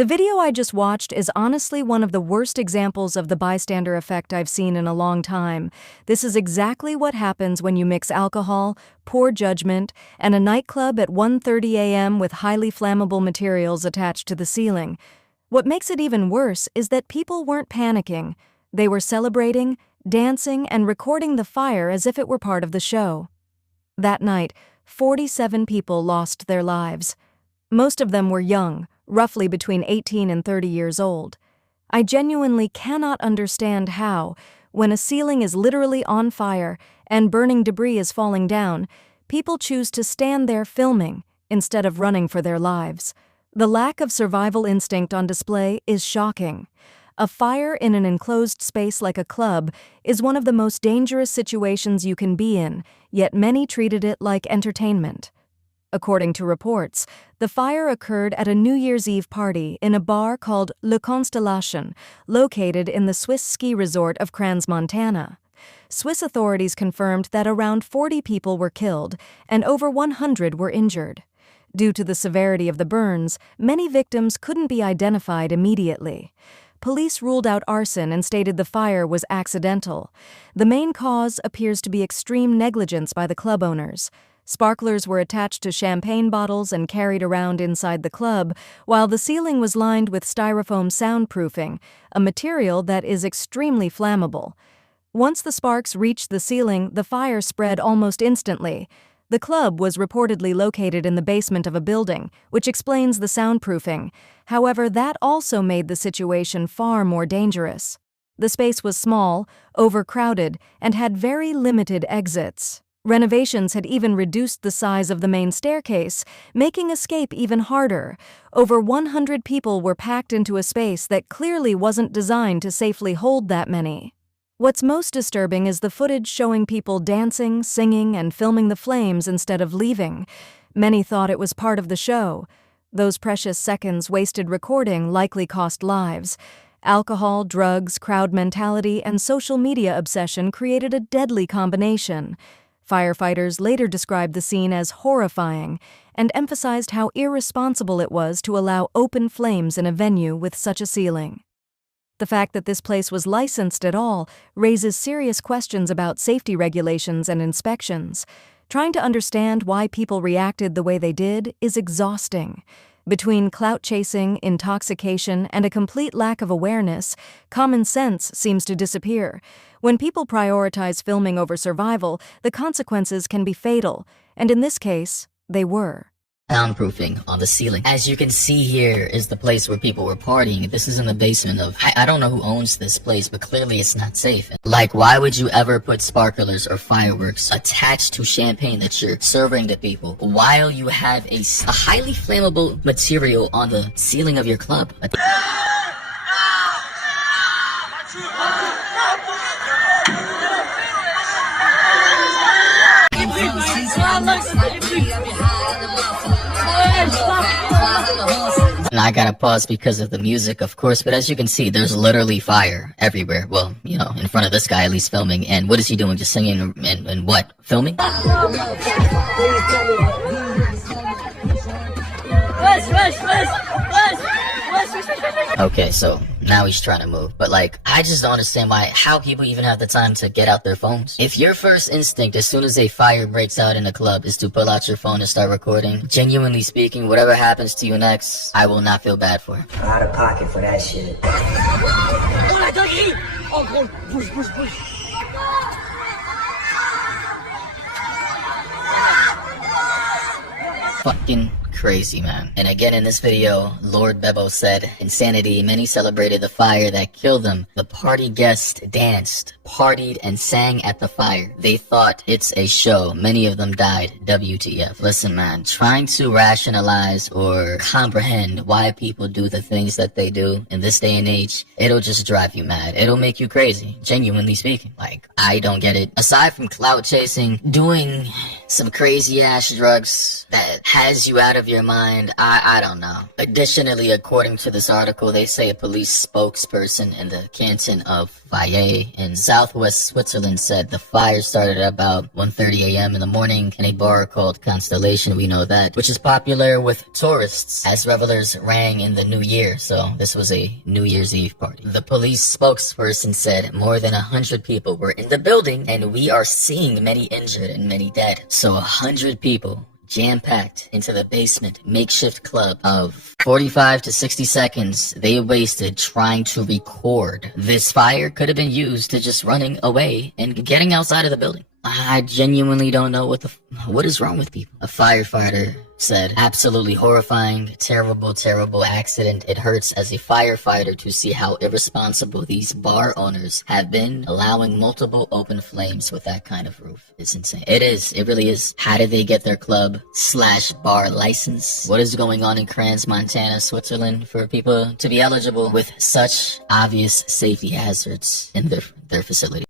The video I just watched is honestly one of the worst examples of the bystander effect I've seen in a long time. This is exactly what happens when you mix alcohol, poor judgment, and a nightclub at 1:30 a.m. with highly flammable materials attached to the ceiling. What makes it even worse is that people weren't panicking. They were celebrating, dancing, and recording the fire as if it were part of the show. That night, 47 people lost their lives. Most of them were young, roughly between 18 and 30 years old. I genuinely cannot understand how, when a ceiling is literally on fire and burning debris is falling down, people choose to stand there filming instead of running for their lives. The lack of survival instinct on display is shocking. A fire in an enclosed space like a club is one of the most dangerous situations you can be in, yet many treated it like entertainment. According to reports, the fire occurred at a New Year's Eve party in a bar called Le Constellation, located in the Swiss ski resort of Crans-Montana. Swiss authorities confirmed that around 40 people were killed and over 100 were injured. Due to the severity of the burns, many victims couldn't be identified immediately. Police ruled out arson and stated the fire was accidental. The main cause appears to be extreme negligence by the club owners. Sparklers were attached to champagne bottles and carried around inside the club, while the ceiling was lined with styrofoam soundproofing, a material that is extremely flammable. Once the sparks reached the ceiling, the fire spread almost instantly. The club was reportedly located in the basement of a building, which explains the soundproofing. However, that also made the situation far more dangerous. The space was small, overcrowded, and had very limited exits. Renovations had even reduced the size of the main staircase, making escape even harder. Over 100 people were packed into a space that clearly wasn't designed to safely hold that many. What's most disturbing is the footage showing people dancing, singing, and filming the flames instead of leaving. Many thought it was part of the show. Those precious seconds wasted recording likely cost lives. Alcohol, drugs, crowd mentality, and social media obsession created a deadly combination. Firefighters later described the scene as horrifying and emphasized how irresponsible it was to allow open flames in a venue with such a ceiling. The fact that this place was licensed at all raises serious questions about safety regulations and inspections. Trying to understand why people reacted the way they did is exhausting. Between clout chasing, intoxication, and a complete lack of awareness, common sense seems to disappear. When people prioritize filming over survival, the consequences can be fatal, and in this case, they were. Soundproofing on the ceiling. As you can see here is the place where people were partying. This is in the basement of, I don't know who owns this place, but clearly it's not safe. Like, why would you ever put sparklers or fireworks attached to champagne that you're serving to people while you have a highly flammable material on the ceiling of your club? And I gotta pause because of the music, of course, but as you can see, there's literally fire everywhere. Well, you know, in front of this guy, at least filming. And what is he doing? Just singing and what? Filming? Okay, so now he's trying to move, but like, I just don't understand how people even have the time to get out their phones. If your first instinct as soon as a fire breaks out in a club is to pull out your phone and start recording, genuinely speaking, whatever happens to you next, I will not feel bad for. Out of pocket for that shit. Fucking crazy, man. And again in this video, Lord Bebo said, insanity, many celebrated the fire that killed them. The party guests danced, partied, and sang at the fire. They thought it's a show. Many of them died. WTF. Listen, man, trying to rationalize or comprehend why people do the things that they do in this day and age, it'll just drive you mad. It'll make you crazy, genuinely speaking. Like, I don't get it. Aside from clout chasing, doing Some crazy ass drugs that has you out of your mind. I don't know. Additionally, according to this article, they say a police spokesperson in the canton of Valais in southwest Switzerland said the fire started at about 1:30 a.m. in the morning in a bar called Constellation, we know that, which is popular with tourists as revelers rang in the new year. So this was a New Year's Eve party. The police spokesperson said more than 100 people were in the building, and we are seeing many injured and many dead. So 100 people jam-packed into the basement makeshift club of 45 to 60 seconds they wasted trying to record. This fire could have been used to just running away and getting outside of the building. I genuinely don't know what is wrong with people. A firefighter said, absolutely horrifying, terrible, terrible accident. It hurts as a firefighter to see how irresponsible these bar owners have been, allowing multiple open flames with that kind of roof. It's insane. It is. It really is. How did they get their club/bar license? What is going on in Crans, Montana, Switzerland for people to be eligible with such obvious safety hazards in their facility?